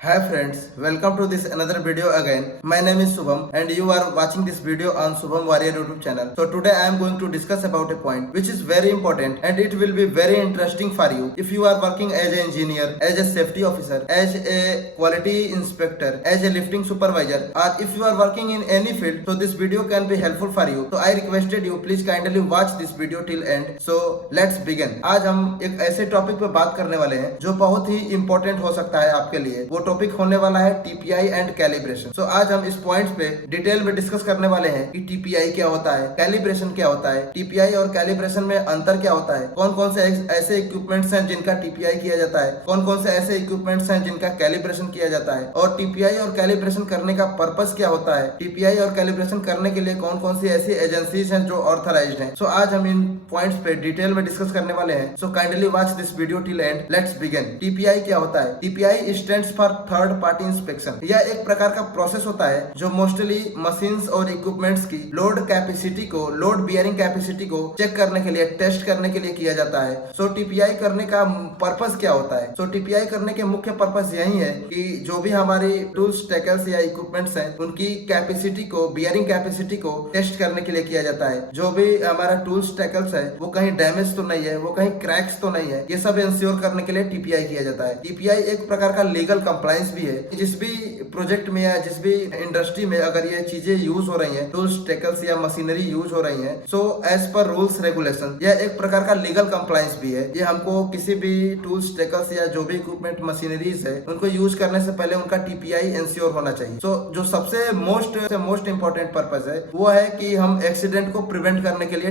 Hi friends, welcome to this another video again. My name is Subham and you are watching this video on Subham Warrior YouTube channel. So today I am going to discuss about a point which is very important and it will be very interesting for you. If you are working as an engineer, as a safety officer, as a quality inspector, as a lifting supervisor, or if you are working in any field, so this video can be helpful for you. So I requested you please kindly watch this video till end. So let's begin. आज हम एक ऐसे topic पे बात करने वाले हैं जो बहुत ही इंपॉर्टेंट हो सकता है आपके लिए। वो टॉपिक होने वाला है टीपीआई एंड कैलिब्रेशन। सो आज हम इस पॉइंट्स पे डिटेल में डिस्कस करने वाले हैं कि टीपीआई क्या होता है, कैलिब्रेशन क्या होता है, टीपीआई और कैलिब्रेशन में अंतर क्या होता है, कौन कौन से ऐसे इक्विपमेंट्स हैं जिनका टीपीआई किया जाता है, कौन कौन से ऐसे इक्विपमेंट्स हैं जिनका कैलिब्रेशन किया जाता है, और टीपीआई और कैलिब्रेशन करने का पर्पस क्या होता है, टीपीआई और कैलिब्रेशन करने के लिए कौन कौन सी ऐसी एजेंसीज हैं जो ऑथराइज्ड हैं। सो आज हम इन पॉइंट्स पे डिटेल में डिस्कस करने वाले हैं। So kindly watch this video till and. Let's begin. TPI क्या होता है? TPI stands for third party inspection. यह एक प्रकार का प्रोसेस होता है जो मोस्टली मशीन्स और इक्विपमेंट्स की लोड कैपेसिटी को, लोड बियरिंग कैपेसिटी को चेक करने के लिए, टेस्ट करने के लिए किया जाता है। सो टीपीआई करने का पर्पस क्या होता है? सो टीपीआई करने के मुख्य पर्पस यही है कि जो भी हमारी टूल्स, टैकल्स या इक्विपमेंट्स हैं उनकी कैपेसिटी को, बियरिंग कैपेसिटी को टेस्ट करने के लिए किया जाता है। जो भी हमारा टूल्स, टैकल्स है वो कहीं डैमेज तो नहीं है, वो कहीं क्रैक्स तो नहीं है, ये सब इंश्योर करने के लिए टीपीआई किया जाता है। टीपीआई एक प्रकार का लीगल कंप्लायंस भी है। जिस भी प्रोजेक्ट में या जिस भी इंडस्ट्री में अगर ये चीजें यूज हो रही हैं, टूल्स, टैकल्स या मशीनरी यूज हो रही हैं, so as per rules regulation, यह एक प्रकार का लीगल कंप्लायंस भी है। ये हमको किसी भी टूल्स, टैकल्स या जो भी इक्विपमेंट, मशीनरीज है उनको यूज करने से पहले उनका टीपीआई इंश्योर होना चाहिए। सो जो सबसे मोस्ट इंपॉर्टेंट पर्पस है वो है कि हम एक्सीडेंट को प्रिवेंट करने के लिए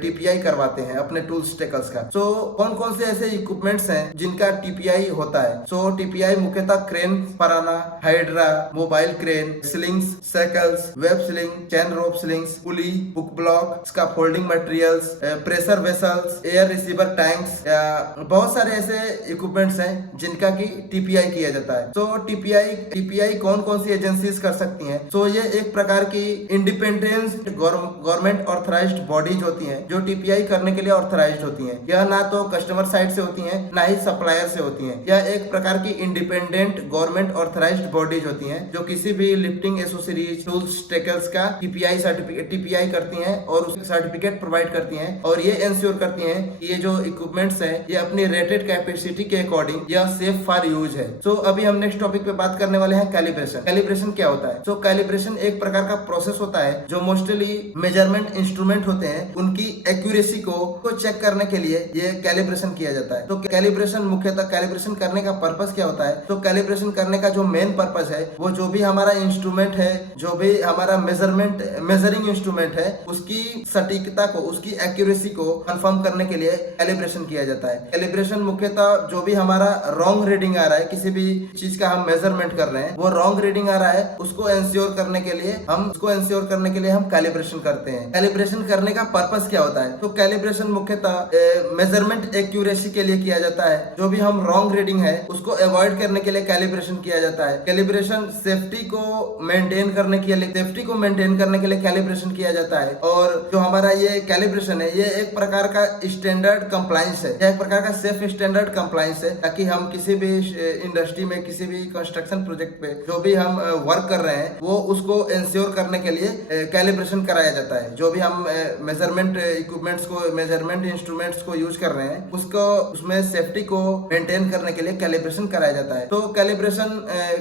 टीपीआई करवाते हैं अपने टूल्स, टैकल्स का। सो कौन कौन से ऐसे इक्विपमेंट्स हैं जिनका टीपीआई होता है? सो टीपीआई मुख्यतः क्रेन, पराना, hydra, mobile crane, slings, cycles, web sling, chain rope slings, pulley, hook block, scaffolding materials, pressure vessels, air receiver tanks, बहुत सारे ऐसे इक्विपमेंट्स हैं जिनका की टीपीआई किया जाता है। तो टीपीआई कौन कौन सी एजेंसीज कर सकती हैं? तो ये एक प्रकार की इंडिपेंडेंट गवर्नमेंट ऑथराइज्ड बॉडीज होती हैं जो टीपीआई करने के लिए ऑथराइज्ड होती हैं। यह ना तो कस्टमर साइड से होती हैं ना ही सप्लायर से होती हैं। यह एक प्रकार की इंडिपेंडेंट गवर्नमेंट ऑथराइज्ड बॉडीज होती हैं जो किसी भी लिफ्टिंग एसोसिएशन, टूल्स, टैकल्स का टीपीआई करती हैं और उसके सर्टिफिकेट प्रोवाइड करती हैं और ये इंश्योर करती हैं कि ये जो इक्विपमेंट्स हैं ये अपनी रेटेड कैपेसिटी के अकॉर्डिंग यह सेफ फॉर यूज है। सो अभी हम नेक्स्ट टॉपिक पे बात करने वाले हैं कैलिब्रेशन। कैलिब्रेशन क्या होता है? सो कैलिब्रेशन एक प्रकार का प्रोसेस होता है जो मोस्टली मेजरमेंट इंस्ट्रूमेंट होते हैं उनकी एक्यूरेसी को चेक करने के लिए ये कैलिब्रेशन किया जाता है। तो कैलिब्रेशन मुख्यतः कैलिब्रेशन करने का पर्पस क्या होता है? तो कैलिब्रेशन करने का जो मेन पर्पस है वो जो भी हमारा इंस्ट्रूमेंट है, जो भी हमारा मेजरिंग इंस्ट्रूमेंट है उसकी सटीकता को, उसकी एक्यूरेसी को कंफर्म करने के लिए कैलिब्रेशन किया जाता है। कैलिब्रेशन मुख्यतः जो भी हमारा रॉन्ग रीडिंग आ रहा है, किसी भी चीज का हम मेजरमेंट कर रहे हैं वो रॉन्ग रीडिंग आ रहा है, उसको इंश्योर करने के लिए हम कैलिब्रेशन करते हैं। कैलिब्रेशन करने का पर्पस क्या होता है? तो कैलिब्रेशन मुख्यतः मेजरमेंट एक्यूरेसी के लिए किया जाता है। जो भी हम रॉन्ग रीडिंग है उसको अवॉइड करने के लिए कैलिब्रेशन किया जाता है। कैलिब्रेशन सेफ्टी को मेंटेन करने के लिए कैलिब्रेशन किया जाता है। और जो हमारा ये कैलिब्रेशन है ये एक प्रकार का स्टैंडर्ड कंप्लायंस है, एक प्रकार का सेफ स्टैंडर्ड कंप्लायंस है, ताकि हम किसी भी इंडस्ट्री में, किसी भी कंस्ट्रक्शन प्रोजेक्ट पे जो भी हम वर्क कर रहे हैं वो उसको इंश्योर करने के लिए कैलिब्रेशन कराया जाता है। जो भी हम मेजरमेंट इक्विपमेंट्स को, मेजरमेंट इंस्ट्रूमेंट्स को यूज कर रहे हैं उसको, उसमें सेफ्टी को मेंटेन करने के लिए कैलिब्रेशन कराया जाता है। तो कैलिब्रेशन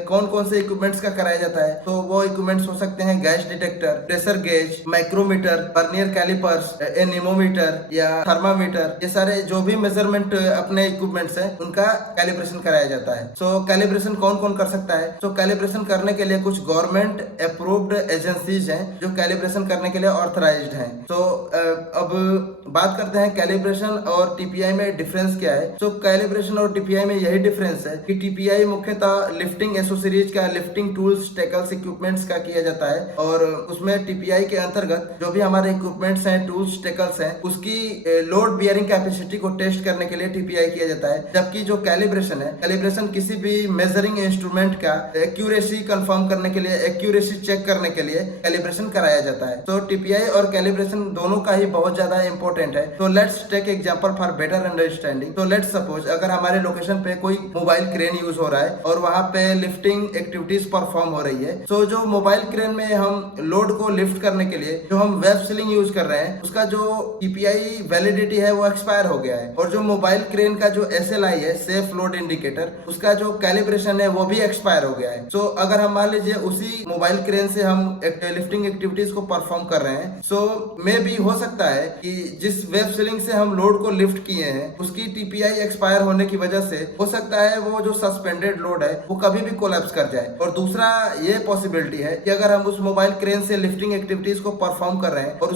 कौन कौन से इक्विपमेंट्स का कराया जाता है? तो वो इक्विपमेंट्स हो सकते हैं gas detector, pressure gauge, micrometer, vernier callipers, anemometer या थर्मामीटर। ये सारे जो भी मेजरमेंट अपने इक्विपमेंट्स हैं उनका कैलिब्रेशन कराया जाता है। सो कैलिब्रेशन कौन कौन कर सकता है? तो कैलिब्रेशन करने के लिए कुछ गवर्नमेंट अप्रूव्ड एजेंसीज हैं जो कैलिब्रेशन करने के लिए ऑथराइज्ड हैं। तो अब बात करते हैं कैलिब्रेशन और टीपीआई में डिफरेंस क्या है। तो कैलिब्रेशन और टीपीआई में यही डिफरेंस है कि टीपीआई मुख्यतः लिफ्टिंग एसोसिएशन का, लिफ्टिंग टूल्स, टैकल्स, इक्विपमेंट्स का किया जाता है और उसमें टीपीआई के अंतर्गत जो भी हमारे इक्विपमेंट्स हैं, टूल्स, टैकल्स हैं, उसकी लोड बियरिंग कैपेसिटी को टेस्ट करने के लिए टीपीआई किया जाता है। जबकि जो कैलिब्रेशन है, कैलिब्रेशन किसी भी मेजरिंग इंस्ट्रूमेंट का एक्यूरेसी कंफर्म करने के लिए, एक्यूरेसी चेक करने के लिए कैलिब्रेशन कराया जाता है। तो टीपीआई और कैलिब्रेशन दोनों का ही बहुत ज्यादा इंपॉर्टेंट है। तो let's take example for better understanding. तो लेट्स सपोज अगर हमारे लोकेशन पे कोई मोबाइल क्रेन यूज हो रहा है और वहाँ पे लिफ्टिंग एक्टिविटीज परफॉर्म हो रही है। सो जो मोबाइल क्रेन में हम लोड को लिफ्ट करने के लिए जो हम वेब सीलिंग यूज कर रहे हैं उसका जो टीपीआई वैलिडिटी है वो एक्सपायर हो गया है और जो मोबाइल क्रेन का जो SLI है, सेफ लोड इंडिकेटर, उसका जो कैलिब्रेशन है वो भी एक्सपायर हो गया है। सो अगर हम मान लीजिए उसी मोबाइल क्रेन से हम लिफ्टिंग एक्टिविटीज को परफॉर्म कर रहे हैं, सो मे भी हो सकता है कि जिस वेब सीलिंग से हम लोड को लिफ्ट किए हैं उसकी टीपीआई एक्सपायर होने की वजह से हो सकता है वो जो सस्पेंडेड लोड है वो कभी भी कोलैप्स कर जाए। और दूसरा ये पॉसिबिलिटी है कि अगर हम उस मोबाइल क्रेन से लिफ्टिंग एक्टिविटीज को परफॉर्म कर रहे हैं और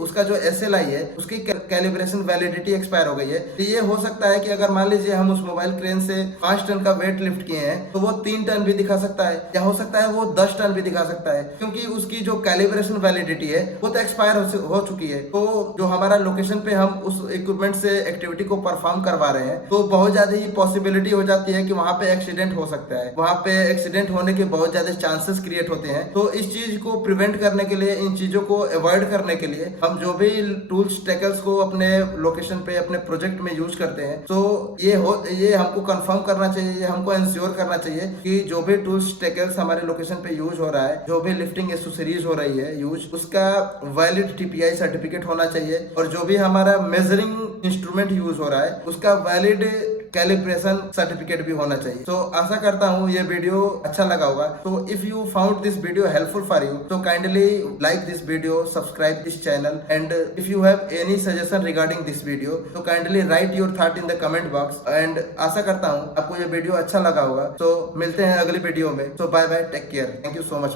उसका जो SLI है उसकी कैलिब्रेशन वैलिडिटी एक्सपायर हो गई है, तो ये हो सकता है कि अगर मान लीजिए हम उस मोबाइल क्रेन से 5 टन का वेट लिफ्ट किए हैं तो वो 3 टन भी दिखा सकता है या हो सकता है वो 10 टन भी दिखा सकता है, क्योंकि उसकी जो कैलिब्रेशन वैलिडिटी है वो तो एक्सपायर हो चुकी है। तो जो हमारा लोकेशन पे हम उस इक्विपमेंट से एक्टिविटी को परफॉर्म करवा रहे हैं तो बहुत ज्यादा ही पॉसिबिलिटी हो जाती है कि वहां पे एक्सीडेंट हो सकता है, वहां पे एक्सीडेंट होने के बहुत ज्यादा चांसेस क्रिएट होते हैं। तो इस चीज को प्रिवेंट करने के लिए, इन चीजों को अवॉइड करने के लिए हम जो भी टूल्स टेकल्स को अपने लोकेशन पे अपने प्रोजेक्ट में यूज करते हैं तो ये हमको कंफर्म करना चाहिए, ये हमको इंश्योर करना चाहिए कि जो भी टूल्स टेकल्स हमारे लोकेशन पे यूज हो रहा है, जो भी लिफ्टिंग एक्सेसरीज हो रही है यूज, उसका वैलिड टीपीआई सर्टिफिकेट होना चाहिए और जो भी हमारा मेजरिंग इंस्ट्रूमेंट यूज हो रहा है उसका वैलिड कैलिब्रेशन सर्टिफिकेट भी होना चाहिए। तो आशा करता हूँ ये वीडियो अच्छा लगा होगा। तो if you found this video helpful for you तो kindly like this video, subscribe this channel, and if you have any suggestion regarding this video तो kindly write your thought in the comment box. And आशा करता हूँ आपको ये video अच्छा लगा होगा। तो मिलते हैं अगली वीडियो में। तो bye bye, take care, thank you so much.